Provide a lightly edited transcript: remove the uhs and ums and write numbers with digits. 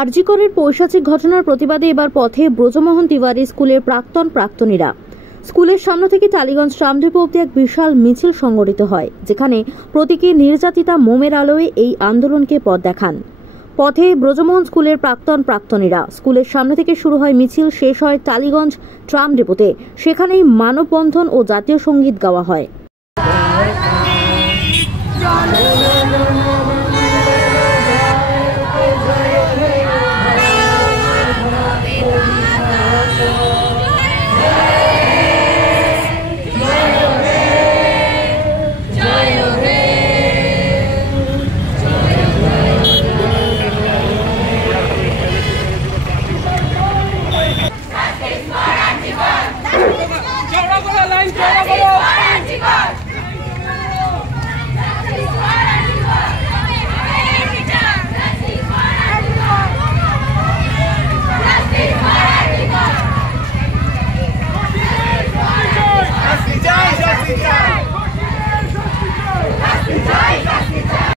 আরজিকরের পৈশাচিক ঘটনার প্রতিবাদে এবার পথে ব্রজমোহন তিওয়ারি স্কুলের প্রাক্তনীরা। স্কুলের সামনে থেকে টালিগঞ্জ ট্রামডিপো অব্দি এক বিশাল মিছিল সংগঠিত হয়, যেখানে প্রতীকী নির্যাতিতা মোমের আলোয় এই আন্দোলনকে পথ দেখান। পথে ব্রজমোহন স্কুলের প্রাক্তনীরা। স্কুলের সামনে থেকে শুরু হয় মিছিল, শেষ হয় টালিগঞ্জ ট্রামডিপোতে। সেখানেই মানববন্ধন ও জাতীয় সঙ্গীত গাওয়া হয়।